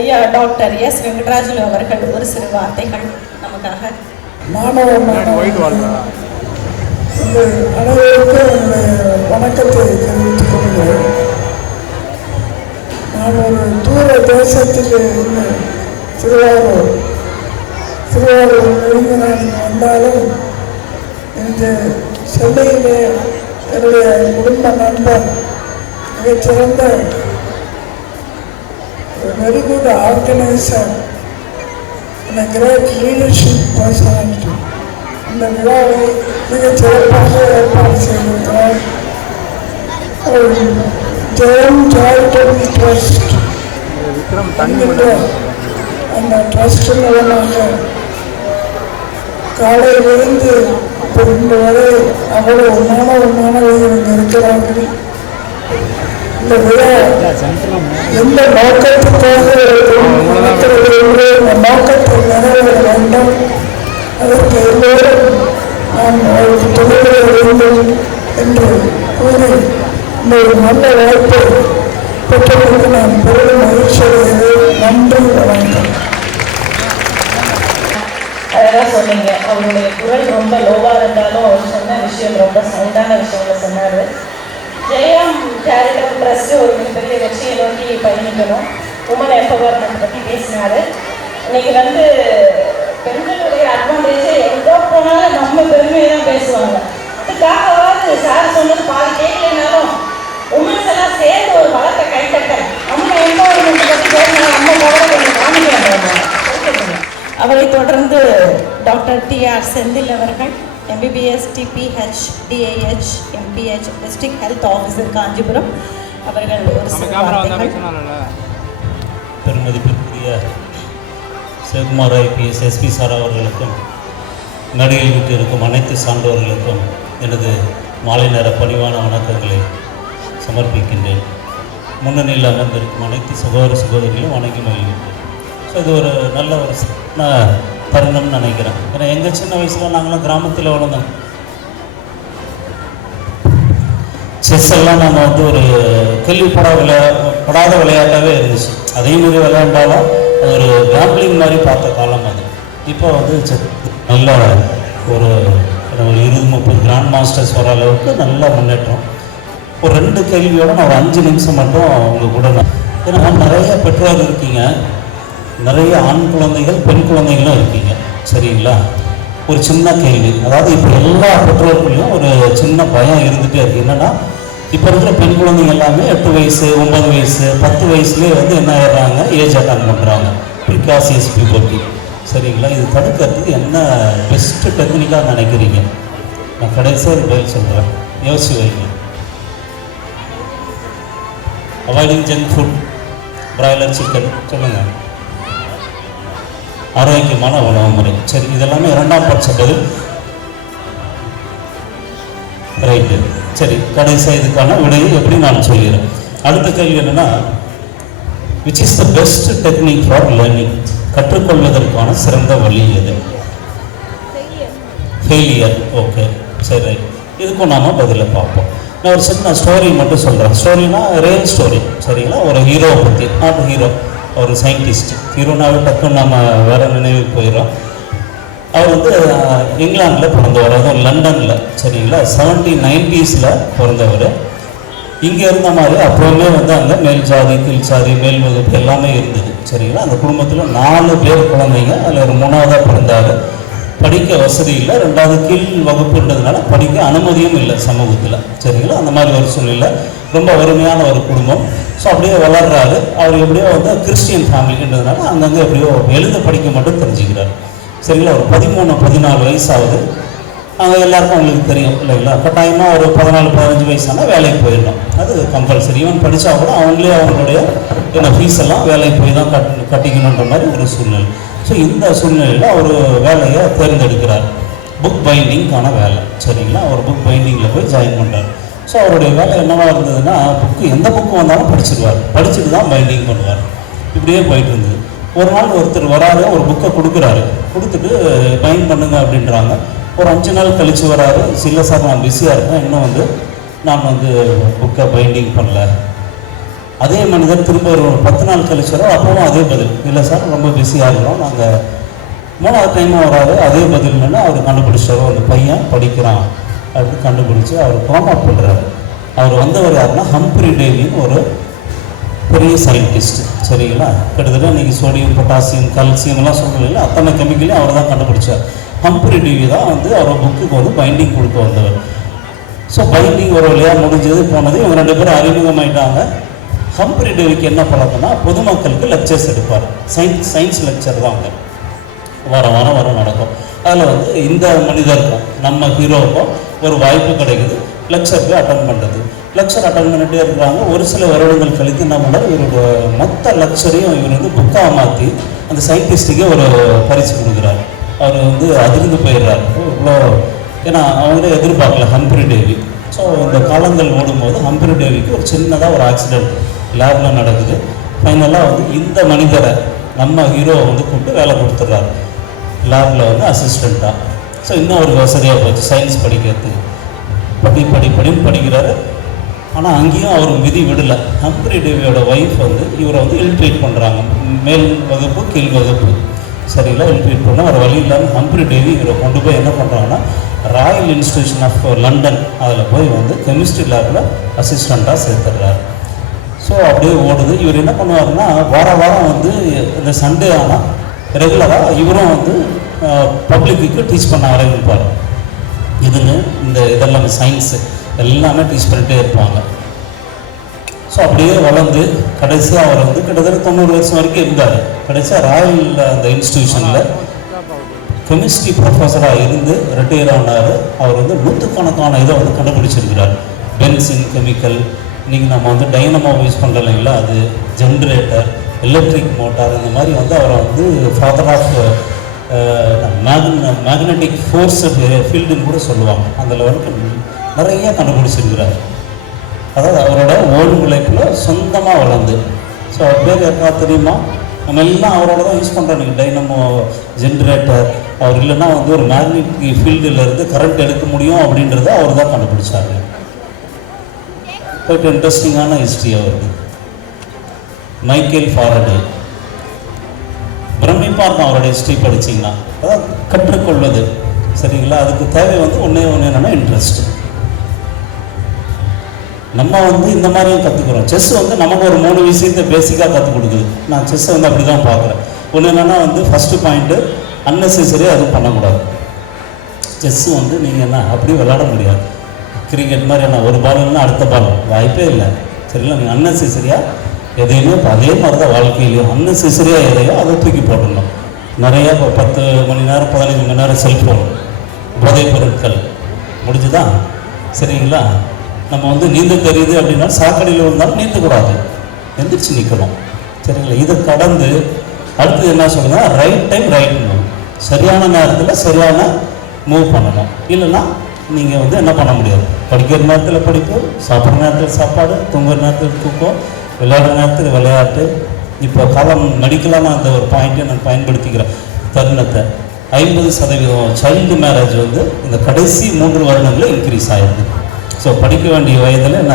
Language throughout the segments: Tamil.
ஐயா டாக்டர் எஸ் வெங்கடராஜலு அவர்கள் ஒரு சிறு வார்த்தைகள் நமக்காக. அனைவருக்கும் வணக்கத்தை தெரிவித்துக் கொள்கிறேன். நான் ஒரு தூர தேசத்தில் இருந்து திருவாரூரிலிருந்து நான் வந்தாலும் இந்த சென்னையிலே என்னுடைய குடும்ப நண்பர் மிகச்சிறந்த very good organiser and a great leadership personality. இந்த விழாவை மிகச் சிறப்பாக ஏற்பாடு செய்திருக்கிறார். ஜெயம் சேரிட்டபிள் ட்ரஸ்ட் அந்த ட்ரஸ்ட் மூலமாக காலையிலிருந்து இன்று வரை அவ்வளவு மாணவர்கள் இங்கே இருக்கிறார்கள். இந்த விழா எந்த நோக்கத்துக்காக நடக்கிறது என்று இந்த நோக்கத்தை நிறைவேற வேண்டும். அதற்கு எல்லோரும் நாம் அவருக்கு துணைவிட வேண்டும் என்று கூறி இந்த ஒரு நல்ல வாய்ப்பை பெற்றதற்கு நான் பெரும் மகிழ்ச்சி அடைகிறேன். நன்றி, வணக்கம். அழகாக சொன்னீங்க. அவருடைய குரல் ரொம்ப லோவாக இருந்தாலும் அவர் சொன்ன விஷயம் ரொம்ப சவுண்டான விஷயங்கள் சொன்னார். ஜெயம் சேரிட்டபிள் ட்ரஸ்ட்டு ஒரு மிகப்பெரிய வெற்றியை நோக்கி பயணிக்கணும். உமன் எம்பவர்மெண்ட் பற்றி பேசினார். இன்னைக்கு பெண்களுடைய அட்வான்டேஜை எங்கே போனாலும் நம்ம பெருமையை தான் பேசுவாங்க. அதுக்காகவாது சார் சொன்னது பாதி கேட்கலைனாலும் உமன்ஸ் எல்லாம் சேர்ந்து ஒரு வளர்த்த கைத்தட்ட நம்ம எம்பவர்மெண்ட் பற்றி பேசினா நம்ம கொஞ்சம் காமிக்கிறாங்க. அவரை தொடர்ந்து டாக்டர் டி.ஆர். செந்தில் அவர்கள் MBBS TPH DAH MPH district health officer Kanchipuram அவர்கள் ஒரு சில வார்த்தைகள். பெருமதிப்பிற்குரிய சிவகுமார் IPS SP சார் அவர்களுக்கும் நடிகையில் விட்டு இருக்கும் அனைத்து சான்றோர்களுக்கும் எனது மாலை நேர பணிவான வணக்கங்களை சமர்ப்பிக்கின்றேன். முன்னணியில் அமர்ந்திருக்கும் அனைத்து சகோதரிகளும் வணங்கி மகிழ்கின்றேன். ஸோ இது ஒரு நல்ல ஒரு தருணம்னு நினைக்கிறேன். ஏன்னா எங்கள் சின்ன வயசில் நாங்களாம் கிராமத்தில் வளர்ந்தோம். செஸ் எல்லாம் நாங்கள் ஒரு கேள்விப்படாத விளையாட்டாகவே இருந்துச்சு. அதே மாதிரி விளையாண்டாலும் ஒரு கேம்பிளிங் மாதிரி பார்த்த காலம் அது. இப்போ நல்ல ஒரு 20-30 கிராண்ட் மாஸ்டர்ஸ் வர அளவுக்கு நல்ல முன்னேற்றம். ஒரு 2 கேள்வியோடு நான் ஒரு 5 நிமிஷம் மட்டும் உங்கள் கூட ஏன்னா நிறைய பெற்றோர் இருக்கீங்க, நிறைய ஆண் குழந்தைகள் பெண் குழந்தைகளும் இருக்கீங்க, சரிங்களா? ஒரு சின்ன கேள்வி, அதாவது இப்போ எல்லா பெற்றோர்களையும் ஒரு சின்ன பயம் இருந்துகிட்டே இருக்குது. என்னென்னா இப்போ இருக்கிற பெண் குழந்தைங்க எல்லாமே 8 வயசு 9 வயசு 10 வயசுலேயே என்ன ஆயிடுறாங்க, ஏஜ் அட்டன் பண்ணுறாங்க, ப்ரிகாசியஸ் பியூபர்ட்டி, சரிங்களா? இது தடுக்கிறதுக்கு என்ன பெஸ்ட்டு டெக்னிக்காக நினைக்கிறீங்க? நான் கடைசியாக பதில் சொல்கிறேன், யோசிச்சு வைங்க. Avoiding junk food, broiler chicken, சொல்லுங்கள். ஆரோக்கியமான உணவு முறை, சரி. இதெல்லாமே 2ஆம் பட்ச பதில், ரைட்டு, சரி. கடைசியாக இதுக்கான விடையை எப்படி நான் சொல்கிறேன். அடுத்த கேள்வி என்னென்னா, which is the best technique for learning? கற்றுக்கொள்வதற்கான சிறந்த வழி எது? ஃபெயிலியர். ஓகே, சரி, ரைட். இதுக்கும் நாம் பதிலை பார்ப்போம். நான் ஒரு சின்ன ஸ்டோரி மட்டும் சொல்கிறேன். ஸ்டோரினா ரியல் ஸ்டோரி, சரிங்களா? ஒரு ஹீரோவை பற்றி, நாட் ஹீரோ, ஒரு சயின்டிஸ்ட். ஹீரோனாவே டக்குன்னு நம்ம வேறு நினைவுக்கு போயிடும். அவர் இங்கிலாந்தில் பிறந்தவர், அதுவும் லண்டனில், சரிங்களா? 1790s பிறந்தவர். இங்கே இருந்த மாதிரி அப்போவுமே அங்கே மேல் ஜாதி கீழ் ஜாதி மேல் வகுப்பு எல்லாமே இருந்தது, சரிங்களா? அந்த குடும்பத்தில் 4 பேர் குழந்தைங்க. அதில் ஒரு 3ஆவதாக பிறந்தார். படிக்க வசதி இல்லை, 2வது கீழ் வகுப்புன்றதுனால படிக்க அனுமதியும் இல்லை சமூகத்தில், சரிங்களா? அந்த மாதிரி ஒரு சூழ்நிலை, ரொம்ப வறுமையான ஒரு குடும்பம். ஸோ அப்படியே வளர்றாரு. அவர் எப்படியோ கிறிஸ்டியன் ஃபேமிலின்றதுனால அங்கங்கே எப்படியோ எழுத படிக்க மட்டும் தெரிஞ்சுக்கிறார், சரிங்களா? ஒரு 13-14 வயசாகுது. அங்கே எல்லாருக்கும் அவங்களுக்கு தெரியும் இல்லைங்களா? கட்டாயமாக ஒரு 14-15 வயசானா வேலைக்கு போயிடணும், அது கம்பல்சரி. ஈவன் படித்தா கூட அவங்களே அவங்களுடைய ஃபீஸ் எல்லாம் வேலைக்கு போய் தான் கட்டிக்கணுன்ற மாதிரி ஒரு சூழ்நிலை. ஸோ இந்த சூழ்நிலையில் அவர் வேலையை தேர்ந்தெடுக்கிறார், புக் பைண்டிங்கான வேலை, சரிங்களா? அவர் புக் பைண்டிங்கில் போய் ஜாயின் பண்ணுறார். ஸோ அவருடைய வேலை என்னவாக இருந்ததுன்னா, எந்த புக்கு வந்தாலும் படிச்சுட்டு தான் பைண்டிங் பண்ணுவார். இப்படியே போயிட்டு இருந்தது. ஒரு நாள் ஒருத்தர் வராரு, ஒரு புக்கை கொடுக்குறாரு, கொடுத்துட்டு பைண்ட் பண்ணுங்க அப்படின்றாங்க. ஒரு 5 நாள் கழித்து வராரு, இல்லை சார் நான் பிஸியாக இருக்கேன், இன்னும் நான் புக்கை பைண்டிங் பண்ணல அதே மனிதர் திரும்ப ஒரு 10 நாள் கழிச்சு வரும், அப்பவும் அதே பதில், இல்லை சார் ரொம்ப பிஸியாக இருக்கிறோம் நாங்கள். 3வது டைமும் வராது, அதே பதில் இல்லைன்னா அவர் கண்டுபிடிச்சாரோ அந்த பையன் படிக்கிறான் அப்படின்னு கண்டுபிடிச்சி அவர் ப்ரோமோட் பண்ணுறாரு. அவர் வந்தவர் யாருன்னா ஹம்ப்ரி டேவின்னு ஒரு பெரிய சயின்டிஸ்ட், சரிங்களா. கிட்டத்தட்ட இன்றைக்கி சோடியம், பொட்டாசியம், கல்சியம்லாம் சொல்கிறீங்களா, அத்தனை கெமிக்கலையும் அவர் தான் கண்டுபிடிச்சார். ஹம்ப்ரி டேவி தான் வந்து அவர் புக்குக்கு வந்து பைண்டிங் கொடுக்க வந்தவர். ஸோ பைண்டிங் ஒரு வழியாக முடிஞ்சது போனது, இவங்க 2 பேரும் அறிமுகமாயிட்டாங்க. ஹம்ப்ரி டேவிக்கு என்ன பழக்கம்னா பொதுமக்களுக்கு லெக்சர்ஸ் எடுப்பார், சயின்ஸ் லெக்சர் தான் அவங்க வாரம் நடக்கும். அதில் வந்து இந்த மனிதருக்கும் நம்ம ஹீரோவுக்கும் ஒரு வாய்ப்பு கிடைக்குது லெக்சர் போய் அட்டன் பண்ணுறது. லெக்சர் அட்டன் பண்ணிகிட்டே இருக்கிறாங்க. ஒரு சில வருடங்கள் கழித்து என்ன பண்ணார், இவரோட மொத்த லெக்சரையும் இவர் வந்து புக்காக மாற்றி அந்த சயின்டிஸ்ட்டுக்கே ஒரு பரிசு கொடுக்குறாரு. அவர் வந்து அதிர்ந்து போயிடுறாரு. இவ்வளோ ஏன்னா அவங்களே எதிர்பார்க்கல ஹம்ப்ரி டேவி. ஸோ இந்த காலங்கள் ஓடும்போது ஹம்ப்ரி டேவிக்கு ஒரு சின்னதாக ஒரு ஆக்சிடெண்ட் லேபில் நடக்குது. ஃபைனலாக வந்து இந்த மனிதரை நம்ம ஹீரோவை வந்து கூப்பிட்டு வேலை கொடுத்துட்றாரு லேபில் வந்து அசிஸ்டண்ட்டாக. ஸோ இன்னும் ஒரு வசதியாக போச்சு சயின்ஸ் படிக்கிறதுக்கு. படின்னு படிக்கிறாரு. ஆனால் அங்கேயும் அவர் விதி விடலை. ஹம்ப்ரி டேவியோட ஒய்ஃப் வந்து இவரை வந்து இல்ட்ரீட் பண்ணுறாங்க, மேல் வகுப்பு கீழ் வகுப்பு, சரிங்களா. இல்ட்ரீட் பண்ண ஒரு வழி இல்லாமல் ஹம்ப்ரி டேவி இவரை கொண்டு போய் என்ன பண்ணுறாங்கன்னா ராயல் இன்ஸ்டிடியூஷன் ஆஃப் லண்டன் அதில் போய் வந்து கெமிஸ்ட்ரி லேபில் அசிஸ்டண்ட்டாக சேர்த்துடுறாரு. ஸோ அப்படியே ஓடுது. இவர் என்ன பண்ணுவாருன்னா வாரம் வந்து இந்த சண்டே ஆனால் ரெகுலராக இவரும் வந்து பப்ளிக்கு டீச் பண்ண ஆரம்பிப்பார். இதுன்னு இந்த இதெல்லாம் சயின்ஸு எல்லாமே டீச் பண்ணிகிட்டே இருப்பாங்க. ஸோ அப்படியே வளர்ந்து கடைசியாக அவர் வந்து கிட்டத்தட்ட 90 வருஷம் வரைக்கும் இருந்தார். கடைசியாக ராயல் அந்த இன்ஸ்டிடியூஷனில் கெமிஸ்ட்ரி ப்ரொஃபஸராக இருந்து ரிட்டையர் ஆனார். அவர் வந்து 100கணக்கான இதை வந்து கண்டுபிடிச்சிருக்கிறார். பென்சின் கெமிக்கல், நீங்கள் நம்ம வந்து டைனமோ யூஸ் பண்ணுறோம் இல்லைங்களா, அது ஜென்ரேட்டர், எலக்ட்ரிக் மோட்டார், இந்த மாதிரி வந்து அவரை வந்து ஃபாதர் ஆஃப் மேக்னெட்டிக் ஃபோர்ஸ் ஃபீல்டுன்னு கூட சொல்லுவாங்க. அந்த லெவலுக்கு நிறைய கண்டுபிடிச்சிருக்கிறார். அதாவது அவரோட ஓன் உழைப்பில் சொந்தமாக வளர்ந்து. ஸோ அவர் பேர் யாருக்கா தெரியுமா? நம்ம எல்லாம் அவரோட தான் யூஸ் பண்ணுறோம். நீங்கள் டைனமோ, ஜென்ரேட்டர், அவர் இல்லைன்னா வந்து ஒரு மேக்னெட்டிக் ஃபீல்டில் இருந்து கரண்ட் எடுக்க முடியும் அப்படின்றத அவர் தான் கண்டுபிடிச்சாரு. quite இன்ட்ரெஸ்டிங்கான ஹிஸ்ட்ரி அவருக்கு. மைக்கேல் ஃபாரடே, பிரமிப்பாக இருக்கும் அவருடைய ஹிஸ்ட்ரி படிச்சிங்கன்னா. அதான் கற்றுக்கொள்வது, சரிங்களா. அதுக்கு தேவை வந்து ஒன்றே என்னென்னா இன்ட்ரெஸ்ட். நம்ம வந்து இந்த மாதிரியும் கற்றுக்குறோம். செஸ் வந்து நமக்கு ஒரு 3 விஷயத்தை பேசிக்காக கற்றுக் கொடுக்குது. நான் செஸ்ஸை வந்து அப்படி தான் பார்க்குறேன். ஒன்று என்னென்னா வந்து ஃபஸ்ட்டு பாயிண்ட்டு அன்னெசரியாக அதுவும் பண்ணக்கூடாது. செஸ்ஸு வந்து நீங்கள் என்ன அப்படி விளையாட முடியாது. கிரிக்கெட் மாதிரி என்ன ஒரு பால் இல்லைன்னா அடுத்த பால் வாய்ப்பே இல்லை, சரிங்களா. நீங்கள் அன்னெசரியாக எதையுமே இப்போ அதே மாதிரி தான் வாழ்க்கையிலையும் அன்னெசரியாக எதையோ அதை தூக்கி போட்டுடணும். நிறையா இப்போ 10 மணி நேரம் 15 மணி நேரம் செல்ஃபோன், போதைப் பொருட்கள் முடிஞ்சுதான், சரிங்களா. நம்ம வந்து நீந்த தெரியுது அப்படின்னா சாக்கடையில் விழுந்தாலும் நீந்தக்கூடாது, எந்திரிச்சு நிற்கணும், சரிங்களா. இதை கடந்து அடுத்தது என்ன சொல்லுங்கன்னா ரைட் டைம் ரைட் மூவ், சரியான நேரத்தில் சரியான மூவ் பண்ணணும். இல்லைன்னா நீங்கள் வந்து என்ன பண்ண முடியாது. படிக்கிற நேரத்தில் படிப்பு, சாப்பிட்ற நேரத்தில் சாப்பாடு, தூங்குற நேரத்தில் தூக்கம், விளையாடுற நேரத்தில் விளையாட்டு. இப்போ காலம் மெடிக்கலான அந்த ஒரு பாயிண்ட்டை நான் பயன்படுத்திக்கிறேன் தருணத்தை. 50% சைல்டு மேரேஜ் வந்து இந்த கடைசி 3 வருடங்களில் இன்க்ரீஸ் ஆகிடுது. ஸோ படிக்க வேண்டிய வயதில் என்ன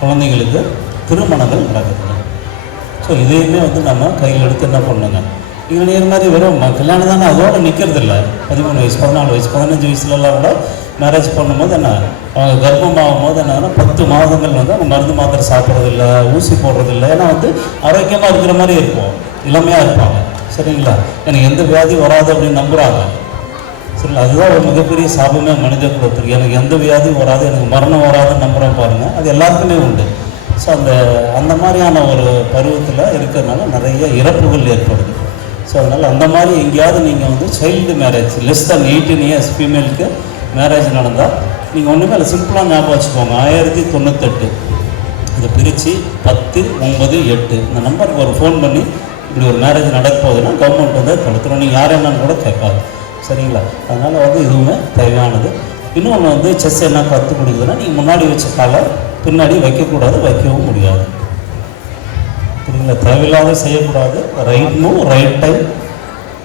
குழந்தைங்களுக்கு திருமணங்கள் நடக்குது. ஸோ இதையுமே வந்து நம்ம கையில் எடுத்து என்ன பண்ணுங்க. இங்கே நீர் மாதிரி வெறும் கல்யாணம் தானே அதோடு நிற்கிறது இல்லை. 13 வயசு 14 வயசு 15 வயசுலலாம் கூட மேரேஜ் பண்ணும்போது என்ன அவங்க கர்ப்பமாகும் போது என்னன்னா 10 மாதங்கள் வந்து அவங்க மருந்து மாத்திரை சாப்பிட்றதில்ல, ஊசி போடுறதில்ல. ஏன்னா வந்து ஆரோக்கியமாக இருக்கிற மாதிரி இருக்கும், இளமையாக இருப்பாங்க, சரிங்களா. எனக்கு எந்த வியாதி வராது அப்படின்னு நம்புகிறாங்க, சரிங்களா. அதுதான் ஒரு மிகப்பெரிய சாபமே மனித குலத்துக்கு. எனக்கு எந்த வியாதியும் வராது, எனக்கு மரணம் வராதுன்னு நம்புகிறோம் பாருங்கள், அது எல்லாருக்குமே உண்டு. ஸோ அந்த மாதிரியான ஒரு பருவத்தில் இருக்கிறதுனால நிறைய இறப்புகள் ஏற்படுது. ஸோ அதனால் அந்த மாதிரி எங்கேயாவது நீங்கள் வந்து child marriage less than 18 years ஃபீமேலுக்கு மேரேஜ் நடந்தால் நீங்கள் ஒன்றுமே இல்லை, சிம்பிளாக ஞாபகம் வச்சுக்கோங்க. 1098 இதை பிரித்து 10 9 8 இந்த நம்பருக்கு ஒரு ஃபோன் பண்ணி இப்படி ஒரு மேரேஜ் நடக்க போகுதுன்னா கவர்மெண்ட் வந்து தடுத்துரும். நீங்கள் யார் என்னன்னு கூட கேட்காது, சரிங்களா. அதனால் வந்து இதுவுமே தேவையானது. இன்னொன்று வந்து செஸ் என்ன கற்றுக் கொடுக்குதுன்னா நீங்கள் முன்னாடி வச்ச காலை பின்னாடி வைக்கக்கூடாது, வைக்கவும் முடியாது, சரிங்களா. தேவையில்லாத செய்யக்கூடாது. Right move right time.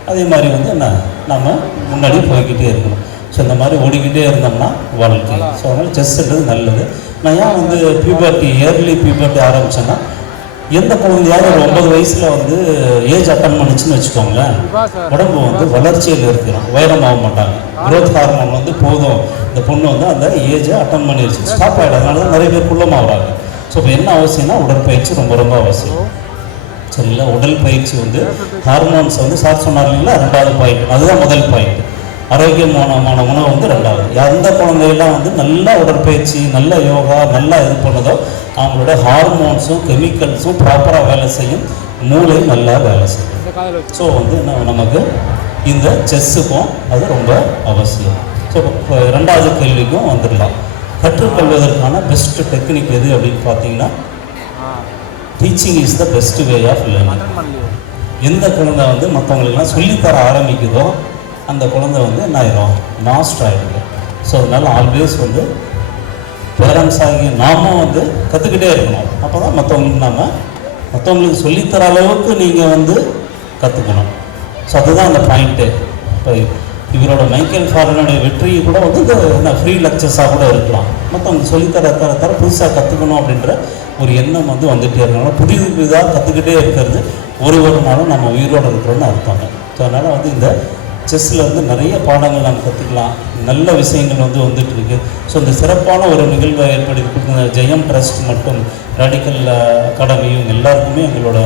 அதே மாதிரி வந்து என்ன நம்ம முன்னாடி போய்கிட்டே இருக்கணும். ஸோ இந்த மாதிரி ஓடிக்கிட்டே இருந்தோம்னா வாழ்க்கை. ஸோ அதனால் செஸ்ன்றது நல்லது. நான் ஏன் வந்து பியூபர்ட்டி ஏர்லி பியூபர்ட்டி ஆரம்பித்தேன்னா எந்த குழந்தையாவது ஒரு 9 வயசில் வந்து ஏஜ் அட்டன் பண்ணிச்சுன்னு வச்சுக்கோங்களேன், உடம்பு வந்து வளர்ச்சியில் இருக்கிறோம், உயரமாக மாட்டாங்க. growth ஹார்மோன் வந்து போதும், இந்த பொண்ணு வந்து அந்த ஏஜை அட்டன் பண்ணிடுச்சு, ஸ்டாப் ஆகிடும். அதனால தான் நிறைய பேர் குள்ளமாகறாங்க. ஸோ இப்போ என்ன அவசியம்னா உடற்பயிற்சி ரொம்ப ரொம்ப அவசியம். சரிங்களா? உடல் பயிற்சி வந்து ஹார்மோன்ஸ் வந்து சார் சொன்னார் இல்லைங்களா, 2வது பாயிண்ட், அதுதான் முதல் பாயிண்ட். ஆரோக்கியமான உணவு வந்து 2வது. எந்த குழந்தையெல்லாம் வந்து நல்லா உடற்பயிற்சி, நல்ல யோகா, நல்லா இது பண்ணதோ அவங்களோட ஹார்மோன்ஸும் கெமிக்கல்ஸும் ப்ராப்பராக வேலை செய்யும், மூளை நல்லா வேலை செய்யும். ஸோ வந்து நமக்கு இந்த செஸ்ஸுக்கும் அது ரொம்ப அவசியம். ஸோ இப்போ 2வது கேள்விக்கும் வந்துடலாம். கற்றுக்கொள்வதற்கான பெஸ்ட் டெக்னிக் எது அப்படின்னு பார்த்தீங்கன்னா, teaching is the best way of learning. எந்த குழந்தை வந்து மற்றவங்களுக்குலாம் சொல்லித்தர ஆரம்பிக்குதோ அந்த குழந்தை வந்து என்ன ஆயிரும், மாஸ்டர் ஆகிடுது. ஸோ அதனால் ஆல்வேஸ் வந்து பேரண்ட்ஸ் ஆகி நாமும் வந்து கற்றுக்கிட்டே இருக்கணும். அப்போ தான் மற்றவங்களுக்கு சொல்லித்தர அளவுக்கு நீங்கள் வந்து கற்றுக்கணும். ஸோ அதுதான் அந்த பாயிண்ட்டு. இப்போ இவரோட மைக்கேல் ஃபாரனுடைய வெற்றி கூட வந்து இந்த ஃப்ரீ லெக்சர்ஸாக கூட இருக்கலாம். மற்றவங்க சொல்லித்தர புதுசாக கற்றுக்கணும் அப்படின்ற ஒரு எண்ணம் வந்து வந்துகிட்டே இருக்கணும். புதிதாக கற்றுக்கிட்டே இருக்கிறது ஒரு நாளும் நம்ம உயிரோடு இருக்கிறோன்னு அர்த்தம். ஸோ அதனால் வந்து இந்த செஸ்ஸில் வந்து நிறைய பாடங்கள் நம்ம கற்றுக்கலாம், நல்ல விஷயங்கள் வந்து வந்துட்டு இருக்கு. ஸோ இந்த சிறப்பான ஒரு நிகழ்வை ஏற்படுத்தி கொடுத்த ஜெயம் ட்ரஸ்ட் மற்றும் ராடிக்கல் அகாடமியும் எல்லாருக்குமே எங்களோட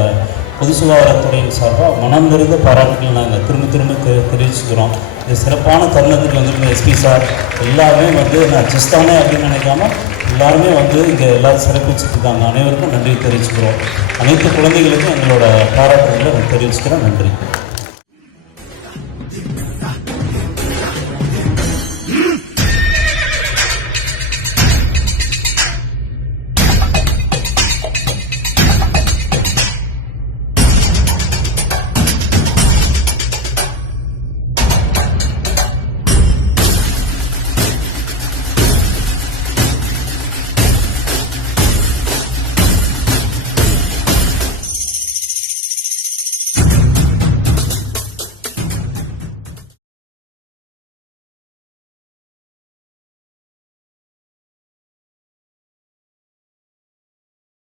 பொது சுகாதாரத்துறையின் சார்பாக மனம் நிறைந்த பாராட்டுகள் நாங்கள் திரும்ப தெரிவிச்சுக்கிறோம். இந்த சிறப்பான தருணத்துக்கு வந்து எஸ்பி சார் எல்லாருமே வந்து நான் செஸ் தானே அப்படின்னு நினைக்காம எல்லாருமே வந்து இங்கே எல்லோரும் சிறப்பிச்சுருக்காங்க. அனைவருக்கும் நன்றி தெரிவிச்சுக்கிறோம். அனைத்து குழந்தைகளுக்கும் எங்களோட பாராட்டுகளை நான் தெரிவிச்சுக்கிறேன். நன்றி.